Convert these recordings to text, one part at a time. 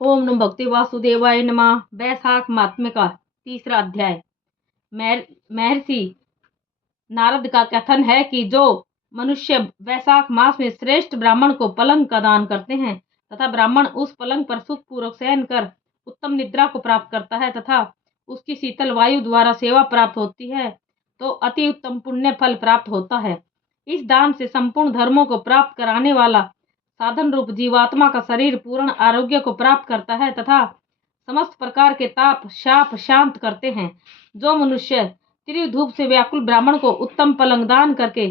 ओम नमो भगवते वासुदेवाय नमः। वैशाख महात्म्य का तीसरा अध्याय। महर्षि नारद का कथन है कि जो मनुष्य वैशाख मास में श्रेष्ठ ब्राह्मण को पलंग का दान करते हैं तथा ब्राह्मण उस पलंग पर सुखपूर्वक शयन कर उत्तम निद्रा को प्राप्त करता है तथा उसकी शीतल वायु द्वारा सेवा प्राप्त होती है तो अति उत्तम पुण्य फल प्राप्त होता है। इस दान से संपूर्ण धर्मों को प्राप्त कराने वाला साधन रूप जीवात्मा का शरीर पूर्ण आरोग्य को प्राप्त करता है तथा समस्त प्रकार के ताप शाप शांत करते हैं। जो मनुष्य त्रिधूप से व्याकुल ब्राह्मण को उत्तम पलंग दान करके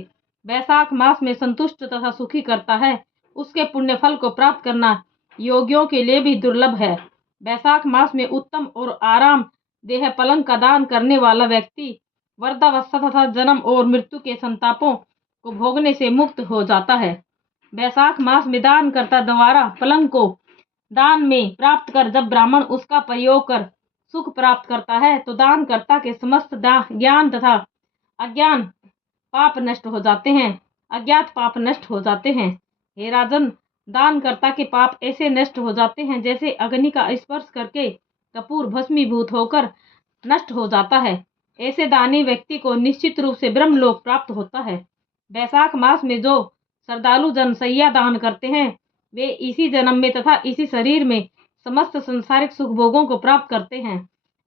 वैशाख मास में संतुष्ट तथा सुखी करता है उसके पुण्य फल को प्राप्त करना योगियों के लिए भी दुर्लभ है। वैशाख मास में उत्तम और आराम देह पलंग का दान करने वाला व्यक्ति वृद्धावस्था तथा जन्म और मृत्यु के संतापों को भोगने से मुक्त हो जाता है। वैशाख मास में दान करता द्वारा पलंग को दान में प्राप्त कर जब ब्राह्मण उसका प्रयोग कर सुख प्राप्त करता है तो दान करता के समस्त ज्ञान तथा अज्ञान पाप नष्ट हो जाते हैं, अज्ञात पाप नष्ट हो जाते हैं। हे राजन, दान करता के पाप ऐसे नष्ट हो जाते हैं जैसे अग्नि का स्पर्श करके कपूर भस्मीभूत होकर नष्ट हो जाता है। ऐसे दानी व्यक्ति को निश्चित रूप से ब्रह्मलोक प्राप्त होता है। वैशाख मास में जो श्रद्धालु जन सैया दान करते हैं वे इसी जन्म में तथा इसी शरीर में समस्त संसारिक सुख भोगों को प्राप्त करते हैं।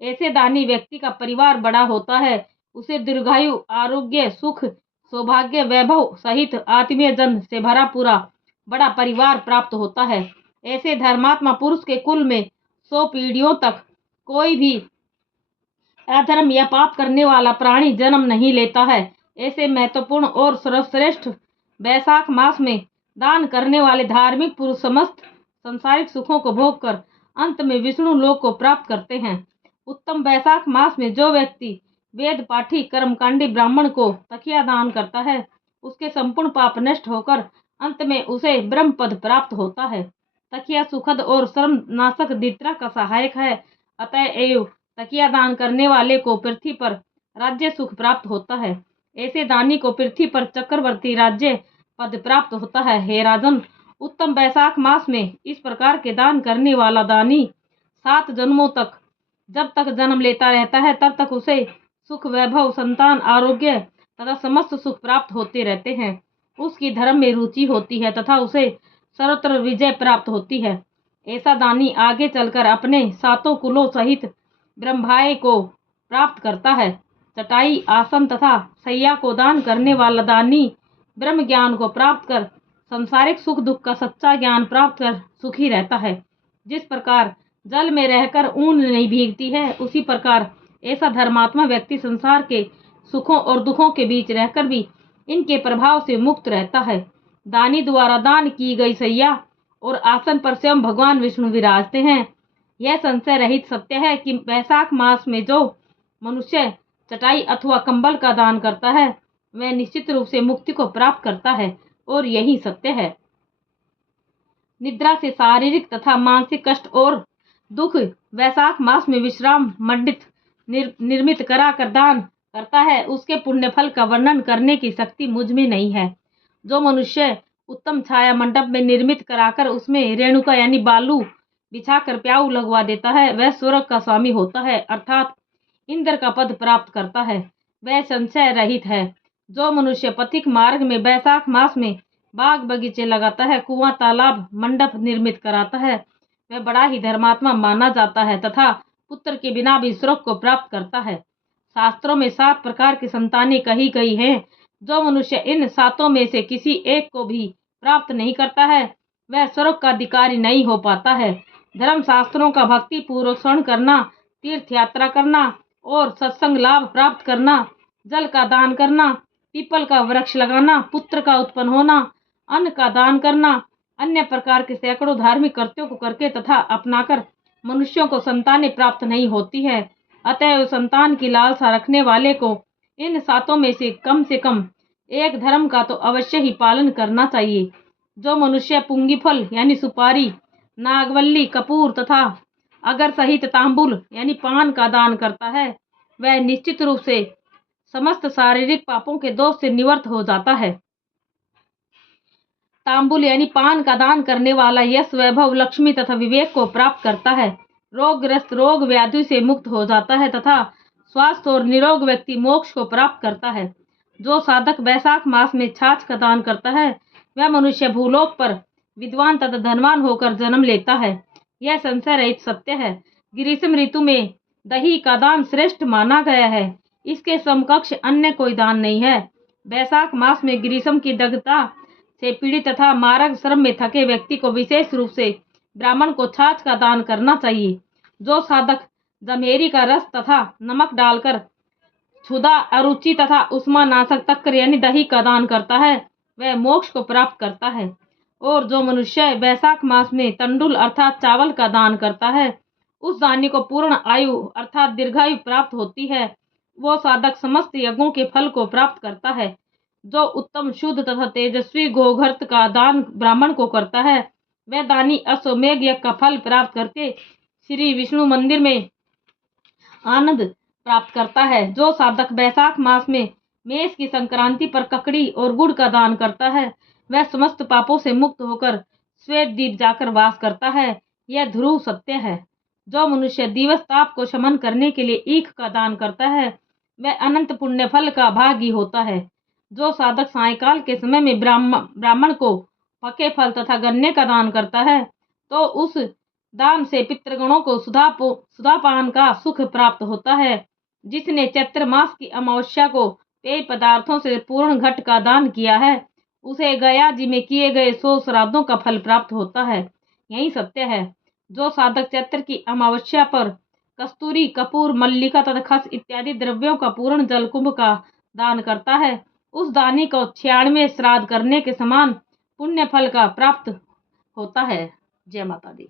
ऐसे दानी व्यक्ति का परिवार बड़ा होता है, उसे दीर्घायु आरोग्य सुख सौभाग्य वैभव सहित आत्मीय जन से भरा पूरा बड़ा परिवार प्राप्त होता है। ऐसे धर्मात्मा पुरुष के कुल में 100 पीढ़ियों तक कोई भी अधर्म या पाप करने वाला प्राणी जन्म नहीं लेता है। ऐसे महत्वपूर्ण और सर्वश्रेष्ठ वैशाख मास में दान करने वाले धार्मिक पुरुष समस्त संसारिक सुखों को भोग कर अंत में विष्णु लोक को प्राप्त करते हैं। उत्तम वैशाख मास में जो व्यक्ति वेद पाठी कर्मकांडी ब्राह्मण को तकिया दान करता है उसके संपूर्ण पाप नष्ट होकर अंत में उसे ब्रह्म पद प्राप्त होता है। तकिया सुखद और श्रम नाशक निद्रा का सहायक है, अतएव तकिया दान करने वाले को पृथ्वी पर राज्य सुख प्राप्त होता है। ऐसे दानी को पृथ्वी पर चक्रवर्ती राज्य पद प्राप्त होता है। हे राजन, उत्तम वैशाख मास में इस प्रकार के दान करने वाला दानी 7 जन्मों तक जब तक जन्म लेता रहता है तब तक उसे सुख वैभव संतान आरोग्य तथा समस्त सुख प्राप्त होते रहते हैं। उसकी धर्म में रुचि होती है तथा उसे सर्वत्र विजय प्राप्त होती है। ऐसा दानी आगे चलकर अपने 7 कुलों सहित ब्रह्माय को प्राप्त करता है। चटाई आसन तथा सैया को दान करने वाला दानी ब्रह्म ज्ञान को प्राप्त कर संसारिक सुख दुख का सच्चा ज्ञान प्राप्त कर सुखी रहता है। जिस प्रकार जल में रहकर ऊन नहीं भीगती है उसी प्रकार ऐसा धर्मात्मा व्यक्ति संसार के सुखों और दुखों के बीच रहकर भी इनके प्रभाव से मुक्त रहता है। दानी द्वारा दान की गई सैया और आसन पर स्वयं भगवान विष्णु विराजते हैं। यह संशय रहित सत्य है कि वैशाख मास में जो मनुष्य चटाई अथवा कंबल का दान करता है वह निश्चित रूप से मुक्ति को प्राप्त करता है और यही सत्य है। निद्रा से शारीरिक तथा मानसिक कष्ट और दुख वैशाख मास में विश्राम मंडित निर्मित करा कर दान करता है उसके पुण्य फल का वर्णन करने की शक्ति मुझ में नहीं है। जो मनुष्य उत्तम छाया मंडप में निर्मित कराकर उसमें रेणुका यानी बालू बिछाकर प्याऊ लगवा देता है वह स्वर्ग का स्वामी होता है, अर्थात इंद्र का पद प्राप्त करता है। वह संशय रहित है। जो मनुष्य पथिक मार्ग में वैशाख मास में बाग बगीचे लगाता है, कुआं तालाब मंडप निर्मित कराता है, वह बड़ा ही धर्मात्मा माना जाता है तथा पुत्र के बिना भी स्वर्ग को प्राप्त करता है। शास्त्रों में 7 प्रकार की संतानें कही गई हैं। जो मनुष्य इन 7 में से किसी एक को भी प्राप्त नहीं करता है वह स्वर्ग का अधिकारी नहीं हो पाता है। धर्म शास्त्रों का भक्ति पूर्वक श्रवण करना, तीर्थ यात्रा करना और सत्संग लाभ प्राप्त करना, जल का दान करना, पीपल का वृक्ष लगाना, पुत्र का उत्पन्न होना, अन्न का दान करना, अन्य प्रकार के सैकड़ों धार्मिक कृत्यों को करके तथा अपनाकर मनुष्यों को संतानें प्राप्त नहीं होती है। अतएव संतान की लालसा रखने वाले को इन 7 में से कम एक धर्म का तो अवश्य ही पालन करना चाहिए। जो मनुष्य पुंगी फल यानी सुपारी, नागवल्ली, कपूर तथा अगर सहित तांबुल यानी पान का दान करता है वह निश्चित रूप से समस्त शारीरिक पापों के दोष से निवृत्त हो जाता है। तांबुल यानी पान का दान करने वाला यश, वैभव, लक्ष्मी तथा विवेक को प्राप्त करता है। रोगग्रस्त रोग व्याधि से मुक्त हो जाता है तथा स्वास्थ्य और निरोग व्यक्ति मोक्ष को प्राप्त करता है। जो साधक वैशाख मास में छाछ का दान करता है वह मनुष्य भूलोक पर विद्वान तथा धनवान होकर जन्म लेता है। यह संशय रहित सत्य है। ग्रीष्म ऋतु में दही का दान श्रेष्ठ माना गया है। इसके समकक्ष अन्य कोई दान नहीं है। वैशाख मास में ग्रीष्म की दग्धता से पीड़ित तथा मारक श्रम में थके व्यक्ति को विशेष रूप से ब्राह्मण को छाछ का दान करना चाहिए। जो साधक जमेरी का रस तथा नमक डालकर क्षुधा, अरुचि तथा उष्मा नाशक तक्र यानी दही का दान करता है वह मोक्ष को प्राप्त करता है। और जो मनुष्य वैशाख मास में तंडुल अर्थात चावल का दान करता है उस दानी को पूर्ण आयु अर्थात दीर्घायु प्राप्त होती है। वो साधक समस्त यज्ञों के फल को प्राप्त करता है। जो उत्तम, शुद्ध तथा तेजस्वी गोघर्त का दान ब्राह्मण को करता है वह दानी अश्वमेघ यज्ञ का फल प्राप्त करके श्री विष्णु मंदिर में आनंद प्राप्त करता है। जो साधक वैशाख मास में मेष की संक्रांति पर ककड़ी और गुड़ का दान करता है वह समस्त पापों से मुक्त होकर श्वेत द्वीप जाकर वास करता है। यह ध्रुव सत्य है। जो मनुष्य दिवस ताप को शमन करने के लिए ईख का दान करता है वह अनंत पुण्य फल का भागी होता है। जो साधक सायंकाल के समय में ब्राह्मण को पके फल तथा गन्ने का दान करता है तो उस दान से पितृगणों को सुधापान का सुख प्राप्त होता है। जिसने चैत्र मास की अमावस्या को पेय पदार्थों से पूर्ण घट का दान किया है उसे गया जी में किए गए 100 श्राद्धों का फल प्राप्त होता है। यही सत्य है। जो साधक चैत्र की अमावस्या पर कस्तूरी, कपूर, मल्लिका तथा खस इत्यादि द्रव्यों का पूर्ण जलकुंभ का दान करता है उस दानी को 96 श्राद्ध करने के समान पुण्य फल का प्राप्त होता है। जय माता दी।